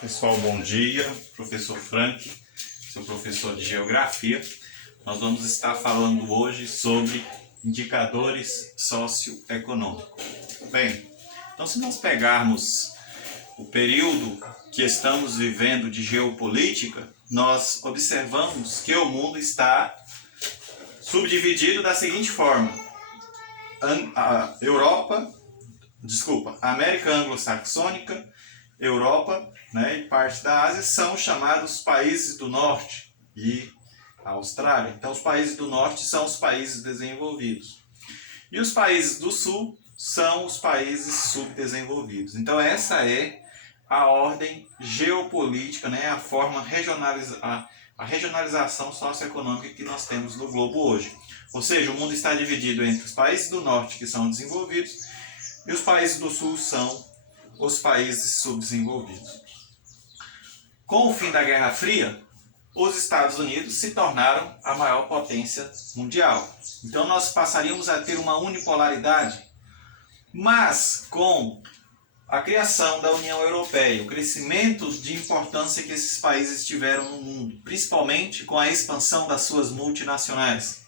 Pessoal, bom dia. Professor Frank, seu professor de Geografia. Nós vamos estar falando hoje sobre indicadores socioeconômicos. Bem, então se nós pegarmos o período que estamos vivendo de geopolítica, nós observamos que o mundo está subdividido da seguinte forma: a América Anglo-Saxônica, Europa, e parte da Ásia são chamados países do norte e a Austrália. Então, os países do norte são os países desenvolvidos. E os países do sul são os países subdesenvolvidos. Então, essa é a ordem geopolítica, a forma a regionalização socioeconômica que nós temos no globo hoje. Ou seja, o mundo está dividido entre os países do norte, que são desenvolvidos, e os países do sul são os países subdesenvolvidos. Com o fim da Guerra Fria, os Estados Unidos se tornaram a maior potência mundial. Então nós passaríamos a ter uma unipolaridade, mas com a criação da União Europeia, o crescimento de importância que esses países tiveram no mundo, principalmente com a expansão das suas multinacionais.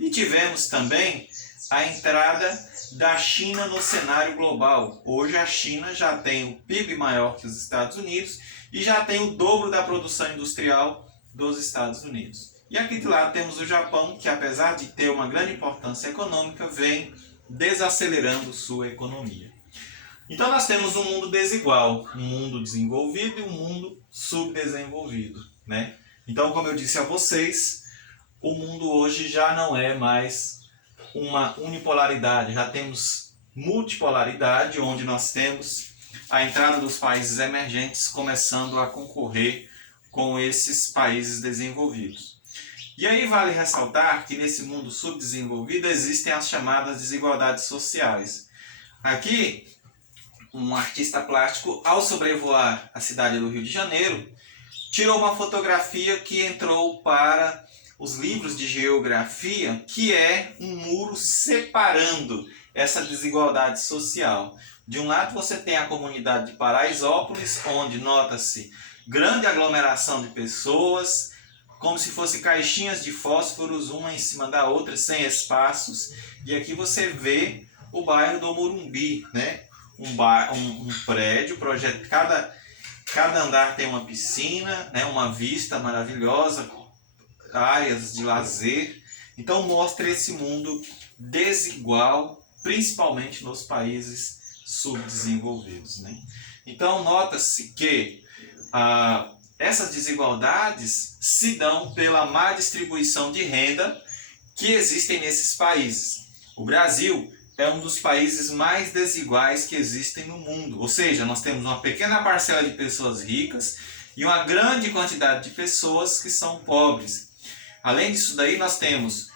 E tivemos também a entrada da China no cenário global. Hoje a China já tem o PIB maior que os Estados Unidos e já tem o dobro da produção industrial dos Estados Unidos. E aqui de lado temos o Japão, que apesar de ter uma grande importância econômica, vem desacelerando sua economia. Então nós temos um mundo desigual, um mundo desenvolvido e um mundo subdesenvolvido, Então, como eu disse a vocês, o mundo hoje já não é mais uma unipolaridade, já temos multipolaridade, onde nós temos a entrada dos países emergentes começando a concorrer com esses países desenvolvidos. E aí vale ressaltar que nesse mundo subdesenvolvido existem as chamadas desigualdades sociais. Aqui, um artista plástico, ao sobrevoar a cidade do Rio de Janeiro, tirou uma fotografia que entrou para os livros de geografia, que é um muro separando essa desigualdade social. De um lado você tem a comunidade de Paraisópolis, onde nota-se grande aglomeração de pessoas, como se fossem caixinhas de fósforos, uma em cima da outra, sem espaços. E aqui você vê o bairro do Morumbi, um prédio, projeto, cada andar tem uma piscina, uma vista maravilhosa, áreas de lazer. Então mostra esse mundo desigual, principalmente nos países subdesenvolvidos. Então nota-se que essas desigualdades se dão pela má distribuição de renda que existem nesses países. O Brasil é um dos países mais desiguais que existem no mundo. Ou seja, nós temos uma pequena parcela de pessoas ricas e uma grande quantidade de pessoas que são pobres. Além disso daí, nós temos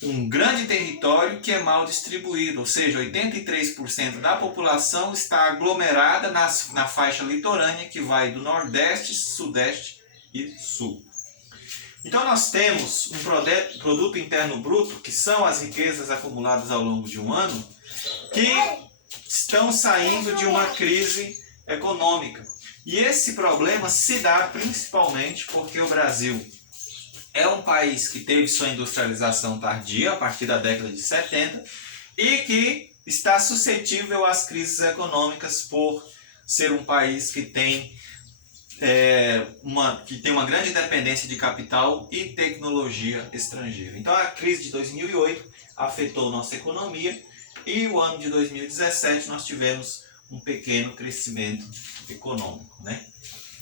um grande território que é mal distribuído, ou seja, 83% da população está aglomerada na faixa litorânea que vai do Nordeste, Sudeste e Sul. Então nós temos um produto interno bruto, que são as riquezas acumuladas ao longo de um ano, que estão saindo de uma crise econômica. E esse problema se dá principalmente porque o Brasil é um país que teve sua industrialização tardia, a partir da década de 70, e que está suscetível às crises econômicas por ser um país que tem uma grande dependência de capital e tecnologia estrangeira. Então a crise de 2008 afetou nossa economia e o ano de 2017 nós tivemos um pequeno crescimento econômico.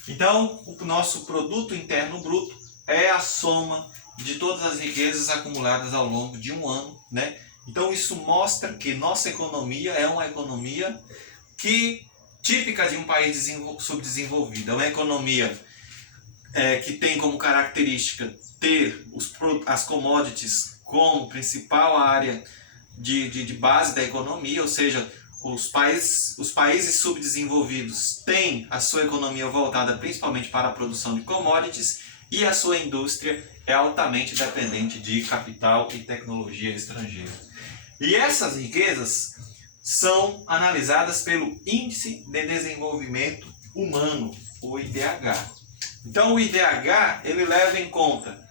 Então o nosso produto interno bruto é a soma de todas as riquezas acumuladas ao longo de um ano. Então isso mostra que nossa economia é uma economia típica de um país subdesenvolvido. É uma economia que tem como característica ter as commodities como principal área de base da economia, ou seja, os países subdesenvolvidos têm a sua economia voltada principalmente para a produção de commodities, e a sua indústria é altamente dependente de capital e tecnologia estrangeira. E essas riquezas são analisadas pelo Índice de Desenvolvimento Humano, o IDH. Então o IDH ele leva em conta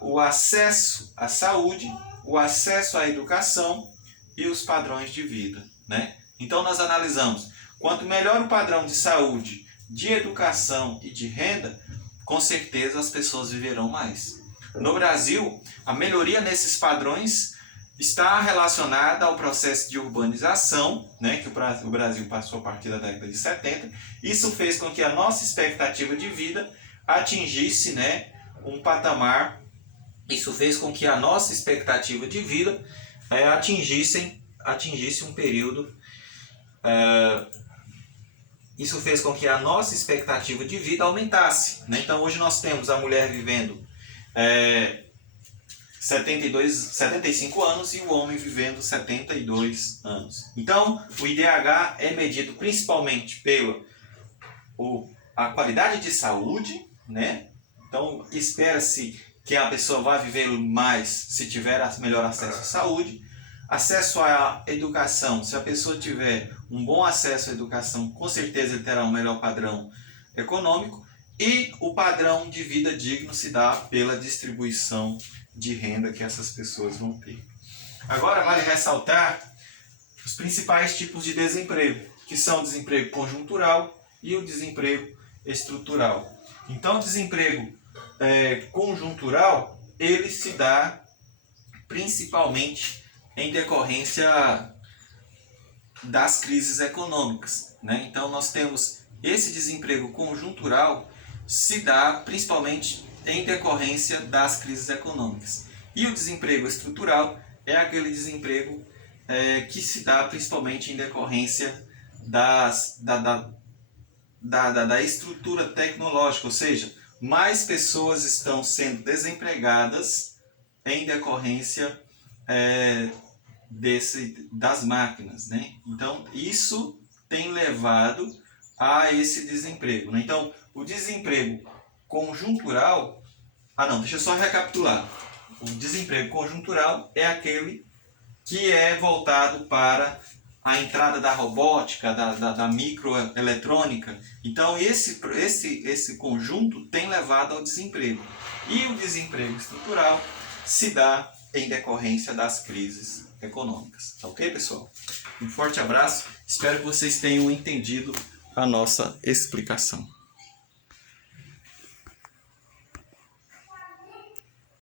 o acesso à saúde, o acesso à educação e os padrões de vida, né? Então nós analisamos, quanto melhor o padrão de saúde, de educação e de renda, com certeza as pessoas viverão mais. No Brasil, a melhoria nesses padrões está relacionada ao processo de urbanização, né, que o Brasil passou a partir da década de 70. Isso fez com que a nossa expectativa de vida atingisse, né, um patamar. Isso fez com que a nossa expectativa de vida atingisse um período. Isso fez com que a nossa expectativa de vida aumentasse, né? Então hoje nós temos a mulher vivendo 75 anos e o homem vivendo 72 anos. Então o IDH é medido principalmente pela a qualidade de saúde, né? Então espera-se que a pessoa vai viver mais se tiver melhor acesso à saúde. Acesso à educação, se a pessoa tiver um bom acesso à educação, com certeza ele terá um melhor padrão econômico, e o padrão de vida digno se dá pela distribuição de renda que essas pessoas vão ter. Agora vale ressaltar os principais tipos de desemprego, que são o desemprego conjuntural e o desemprego estrutural. Então o desemprego conjuntural, ele se dá principalmente em decorrência das crises econômicas, né? Então nós temos esse desemprego conjuntural se dá principalmente em decorrência das crises econômicas. E o desemprego estrutural é aquele desemprego que se dá principalmente em decorrência da estrutura tecnológica, ou seja, mais pessoas estão sendo desempregadas em decorrência das máquinas, né? Então isso tem levado a esse desemprego, né? Então o desemprego conjuntural, deixa eu só recapitular. O desemprego conjuntural é aquele que é voltado para a entrada da robótica, da microeletrônica. Então esse conjunto tem levado ao desemprego. E o desemprego estrutural se dá em decorrência das crises econômicas. Tá ok, pessoal? Um forte abraço. Espero que vocês tenham entendido a nossa explicação.